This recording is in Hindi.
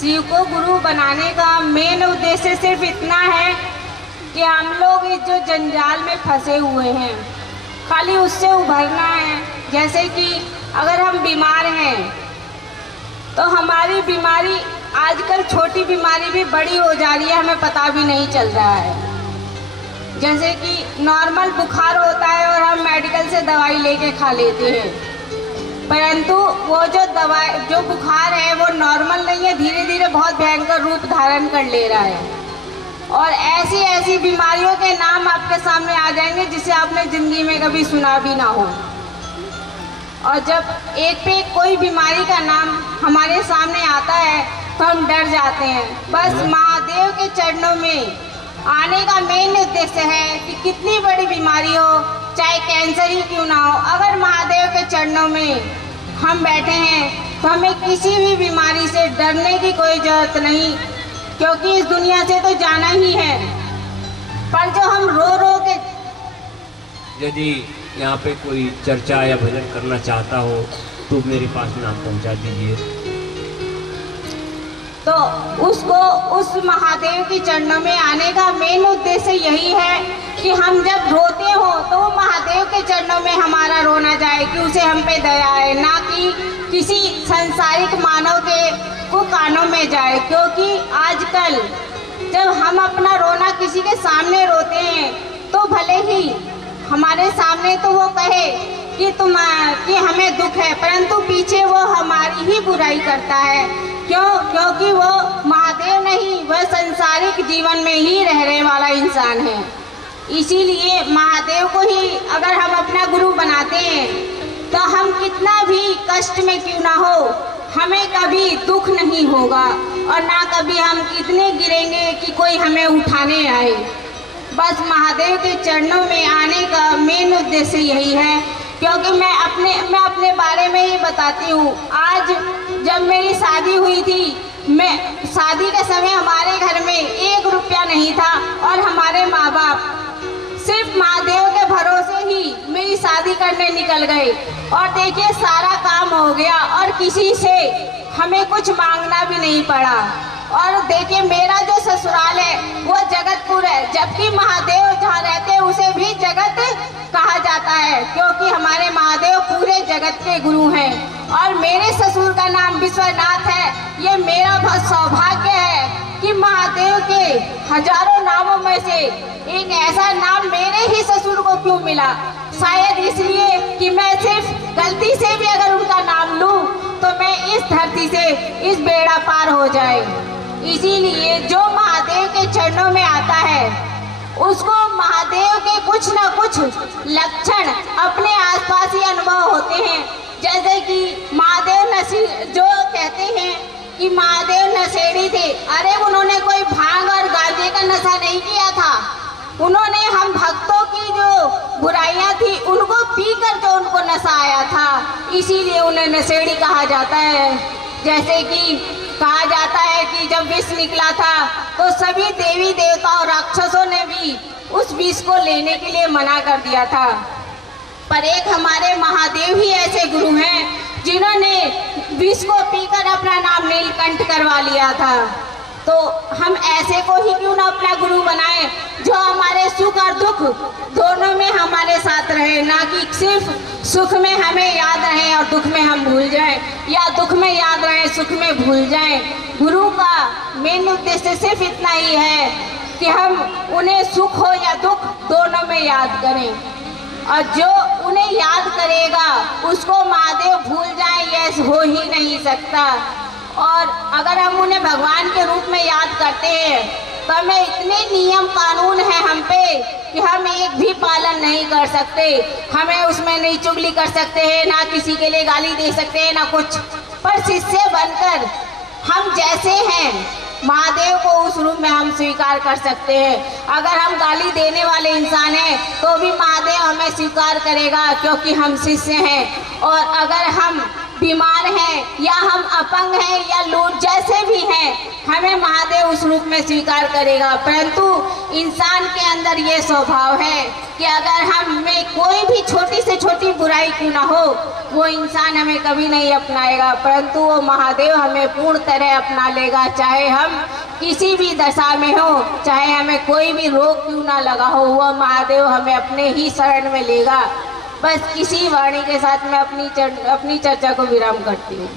शिव को गुरु बनाने का मेन उद्देश्य सिर्फ इतना है कि हम लोग इस जो जंजाल में फंसे हुए हैं, खाली उससे उभरना है। जैसे कि अगर हम बीमार हैं तो हमारी बीमारी आजकल छोटी बीमारी भी बड़ी हो जा रही है, हमें पता भी नहीं चल रहा है। जैसे कि नॉर्मल बुखार होता है और हम मेडिकल से दवाई लेके खा लेते हैं, परंतु वो जो बुखार है वो नॉर्मल नहीं है, धीरे धीरे बहुत भयंकर रूप धारण कर ले रहा है। और ऐसी ऐसी बीमारियों के नाम आपके सामने आ जाएंगे जिसे आपने ज़िंदगी में कभी सुना भी ना हो। और जब एक पे एक कोई बीमारी का नाम हमारे सामने आता है तो हम डर जाते हैं। बस महादेव के चरणों में आने का मेन उद्देश्य है कि कितनी बड़ी बीमारी हो, चाहे कैंसर ही क्यों ना हो, अगर महादेव के चरणों में हम बैठे हैं तो हमें किसी भी बीमारी से डरने की कोई ज़रूरत नहीं, क्योंकि इस दुनिया से तो जाना ही है। पर जो हम रो रो के, यदि यहाँ पे कोई चर्चा या भजन करना चाहता हो तो मेरे पास नाम पहुँचा दीजिए, तो उसको उस महादेव के चरणों में आने का मेन उद्देश्य यही है कि हम जब रोते हो तो वो महादेव के चरणों में हमारा रोना जाए, कि उसे हम पे दया है, ना कि किसी संसारिक मानव के को कानों में जाए। क्योंकि आजकल जब हम अपना रोना किसी के सामने रोते हैं तो भले ही हमारे सामने तो वो कहे कि हमें दुख है, परंतु पीछे वो हमारी ही बुराई करता है। क्योंकि वो महादेव नहीं, वह संसारिक जीवन में ही रहने वाला इंसान है। इसीलिए महादेव को ही अगर हम अपना गुरु बनाते हैं तो हम कितना भी कष्ट में क्यों ना हो, हमें कभी दुख नहीं होगा और ना कभी हम इतने गिरेंगे कि कोई हमें उठाने आए। बस महादेव के चरणों में आने का मेन उद्देश्य यही है। क्योंकि मैं अपने बारे में ही बताती हूँ। आज जब मेरी शादी हुई थी, मैं शादी के समय हमारे घर में 1 रुपया नहीं था और हमारे माँ बाप सिर्फ महादेव के भरोसे ही मेरी शादी करने निकल गए। और देखिए सारा काम हो गया और किसी से हमें कुछ मांगना भी नहीं पड़ा। और देखिए मेरा जो ससुराल है वो जगतपुर है, जबकि महादेव जहाँ रहते हैं उसे भी जगत कहा जाता है, क्योंकि हमारे महादेव पूरे जगत के गुरु हैं। और मेरे ससुर का नाम विश्वनाथ है। ये मेरा बहुत सौभाग्य है कि महादेव के हजारों नामों में से एक ऐसा नाम मेरे ही ससुर को क्यों मिला। शायद इसलिए कि मैं सिर्फ गलती से भी अगर उनका नाम लूँ तो मैं इस धरती से इस बेड़ा पार हो जाए। इसीलिए जो महादेव के चरणों में आता है उसको महादेव के कुछ न कुछ लक्षण अपने आसपास ही अनुभव होते हैं। जैसे कि महादेव जो कहते हैं कि महादेव नशेड़ी थे, अरे उन्होंने कोई भांग और गांजे का नशा नहीं किया था, उन्होंने हम भक्तों की जो बुराइयां थी उनको पीकर जो उनको नशा आया था, इसीलिए उन्हें नशेड़ी कहा जाता है। जैसे कि कहा जाता है कि जब विष निकला था तो सभी देवी देवता और राक्षसों ने भी उस विष को लेने के लिए मना कर दिया था। पर एक हमारे महादेव ही ऐसे गुरु हैं जिन्होंने विष को पीकर अपना नाम नीलकंठ करवा लिया था। तो हम ऐसे को ही क्यों ना अपना गुरु बनाएं जो हमारे सुख और दुख दोनों में हमारे साथ रहे, ना कि सिर्फ सुख में हमें याद रहे और दुख में हम भूल जाएं, या दुख में याद रहे सुख में भूल जाएं। गुरु का मेन उद्देश्य सिर्फ इतना ही है कि हम उन्हें सुख हो या दुख दोनों में याद करें, और जो उन्हें याद करेगा उसको महादेव भूल जाए यह हो ही नहीं सकता। और अगर हम उन्हें भगवान के रूप में याद करते हैं तो हमें इतने नियम कानून हैं हम पे कि हम एक भी पालन नहीं कर सकते। हमें उसमें नहीं चुगली कर सकते हैं, ना किसी के लिए गाली दे सकते हैं, ना कुछ। पर शिष्य बनकर हम जैसे हैं महादेव को उस रूप में हम स्वीकार कर सकते हैं। अगर हम गाली देने वाले इंसान हैं तो भी महादेव हमें स्वीकार करेगा, क्योंकि हम शिष्य हैं। और अगर हम बीमार हैं या हम अपंग हैं या लूट जैसे भी हैं, है हमें महादेव उस रूप में स्वीकार करेगा। परंतु इंसान के अंदर ये स्वभाव है कि अगर हम में कोई भी छोटी से छोटी बुराई क्यों ना हो, वो इंसान हमें कभी नहीं अपनाएगा, परंतु वो महादेव हमें पूर्ण तरह अपना लेगा। चाहे हम किसी भी दशा में हो, चाहे हमें कोई भी रोग क्यों ना लगा हो, वह महादेव हमें अपने ही शरण में लेगा। बस किसी वाणी के साथ मैं अपनी चर्चा को विराम करती हूँ।